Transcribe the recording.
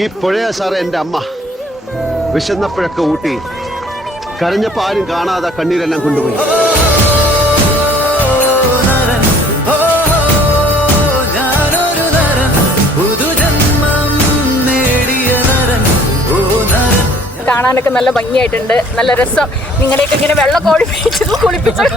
ഈ പുഴയ സാറേ എന്റെ അമ്മ. വിശന്നപ്പോഴൊക്കെ ഊട്ടി. കരഞ്ഞപ്പോ ആരും കാണാതെ കണ്ണീരെല്ലാം കൊണ്ടുപോയി. നരൻ നേടിയ നരൻ ഓ നരൻ കാണാനൊക്കെ നല്ല ഭംഗിയായിട്ടുണ്ട്. നല്ല രസം. നിങ്ങളുടെയൊക്കെ ഇങ്ങനെ വെള്ളം കോഴിപ്പിച്ചത് കുളിപ്പിച്ചത്